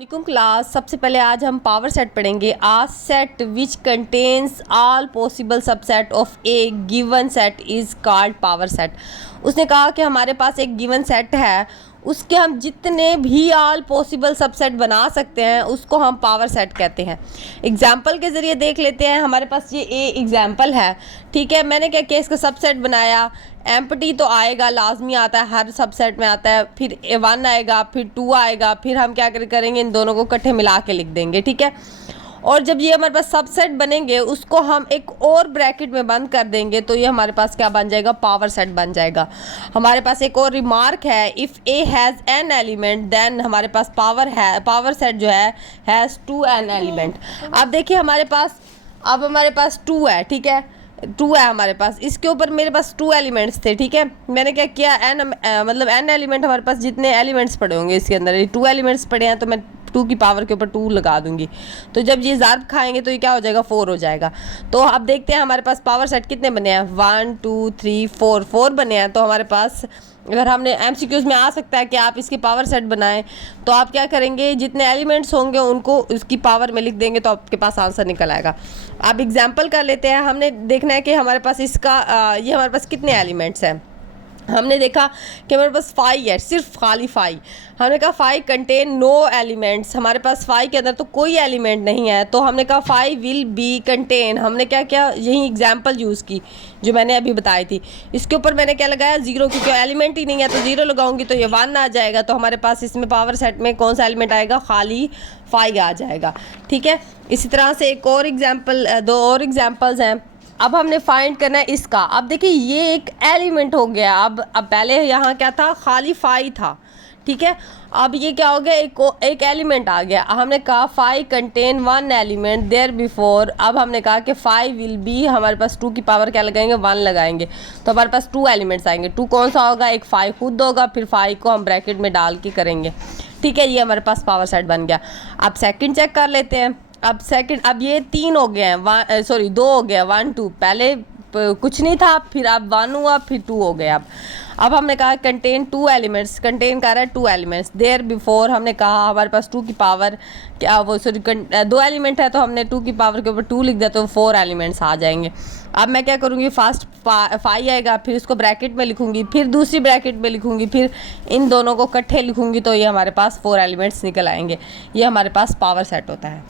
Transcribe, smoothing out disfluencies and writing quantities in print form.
वालेकुम क्लास। सबसे पहले आज हम पावर सेट पढ़ेंगे। A set which contains all possible subset of a given set is called power set. उसने कहा कि हमारे पास एक गिवन सेट है, उसके हम जितने भी ऑल पॉसिबल सबसेट बना सकते हैं उसको हम पावर सेट कहते हैं। एग्जाम्पल के ज़रिए देख लेते हैं। हमारे पास ये ए एग्जाम्पल है, ठीक है। मैंने क्या किया, इसका सबसेट बनाया। एम्प्टी तो आएगा, लाजमी आता है, हर सबसेट में आता है। फिर 1 आएगा, फिर 2 आएगा, फिर हम क्या करेंगे, इन दोनों को इकट्ठे मिला के लिख देंगे, ठीक है। और जब ये हमारे पास सबसेट बनेंगे उसको हम एक और ब्रैकेट में बंद कर देंगे तो ये हमारे पास क्या बन जाएगा, पावर सेट बन जाएगा। हमारे पास एक और रिमार्क है, if A has an element then हमारे पास पावर सेट जो है हैज़ 2 एन एलिमेंट। अब देखिए हमारे पास 2 है, ठीक है, 2 है हमारे पास। इसके ऊपर मेरे पास 2 एलिमेंट्स थे, ठीक है। मैंने क्या किया, मतलब एन एलिमेंट, हमारे पास जितने एलिमेंट्स पड़े होंगे इसके अंदर, ये 2 एलिमेंट्स पड़े हैं तो मैं 2 की पावर के ऊपर 2 लगा दूंगी। तो जब ये ज़ार्ब खाएंगे तो ये क्या हो जाएगा, 4 हो जाएगा। तो अब देखते हैं हमारे पास पावर सेट कितने बने हैं, 1 2 3 4 बने हैं। तो हमारे पास अगर हमने एमसीक्यूज़ में आ सकता है कि आप इसकी पावर सेट बनाएं, तो आप क्या करेंगे, जितने एलिमेंट्स होंगे उनको उसकी पावर में लिख देंगे तो आपके पास आंसर निकल आएगा। आप एग्जांपल कर लेते हैं। हमने देखना है कि हमारे पास ये हमारे पास कितने एलिमेंट्स हैं। हमने देखा कि हमारे पास 5 है, सिर्फ खाली 5। हमने कहा 5 कंटेन नो एलिमेंट्स, हमारे पास 5 के अंदर तो कोई एलिमेंट नहीं है। तो हमने कहा 5 विल बी कंटेन, हमने क्या किया, यही एग्जांपल यूज़ की जो मैंने अभी बताई थी। इसके ऊपर मैंने क्या लगाया, 0, क्योंकि एलिमेंट ही नहीं है तो 0 लगाऊंगी तो ये 1 आ जाएगा। तो हमारे पास इसमें पावर सेट में कौन सा एलिमेंट आएगा, खाली 5 आ जाएगा, ठीक है। इसी तरह से एक और एग्जाम्पल, 2 और एग्जाम्पल्स हैं। अब हमने फाइंड करना है इसका। अब देखिए ये एक एलिमेंट हो गया। अब पहले यहाँ क्या था, खाली 5 था, ठीक है। अब ये क्या हो गया, एक एलिमेंट आ गया। हमने कहा 5 कंटेन 1 एलिमेंट देयर बिफोर। अब हमने कहा कि 5 विल बी, हमारे पास 2 की पावर क्या लगाएंगे, 1 लगाएंगे तो हमारे पास 2 एलिमेंट्स आएंगे। 2 कौन सा होगा, एक 5 खुद होगा, फिर 5 को हम ब्रैकेट में डाल के करेंगे, ठीक है। ये हमारे पास पावर सेट बन गया। अब सेकंड चेक कर लेते हैं। अब ये 3 हो गए हैं, 2 हो गया, 1 2। पहले कुछ नहीं था, फिर अब 1 हुआ, फिर 2 हो गया। अब हमने कहा कंटेन 2 एलिमेंट्स, कंटेन कर रहा है 2 एलिमेंट्स। देयर बिफोर हमने कहा हमारे पास 2 की पावर क्या, 2 एलिमेंट है तो हमने 2 की पावर के ऊपर 2 लिख दिया तो 4 एलिमेंट्स आ जाएंगे। अब मैं क्या करूँगी, फर्स्ट 5 आएगा, फिर इसको ब्रैकेट में लिखूँगी, फिर दूसरी ब्रैकेट में लिखूँगी, फिर इन दोनों को इकट्ठे लिखूँगी तो ये हमारे पास 4 एलिमेंट्स निकल आएंगे। ये हमारे पास पावर सेट होता है।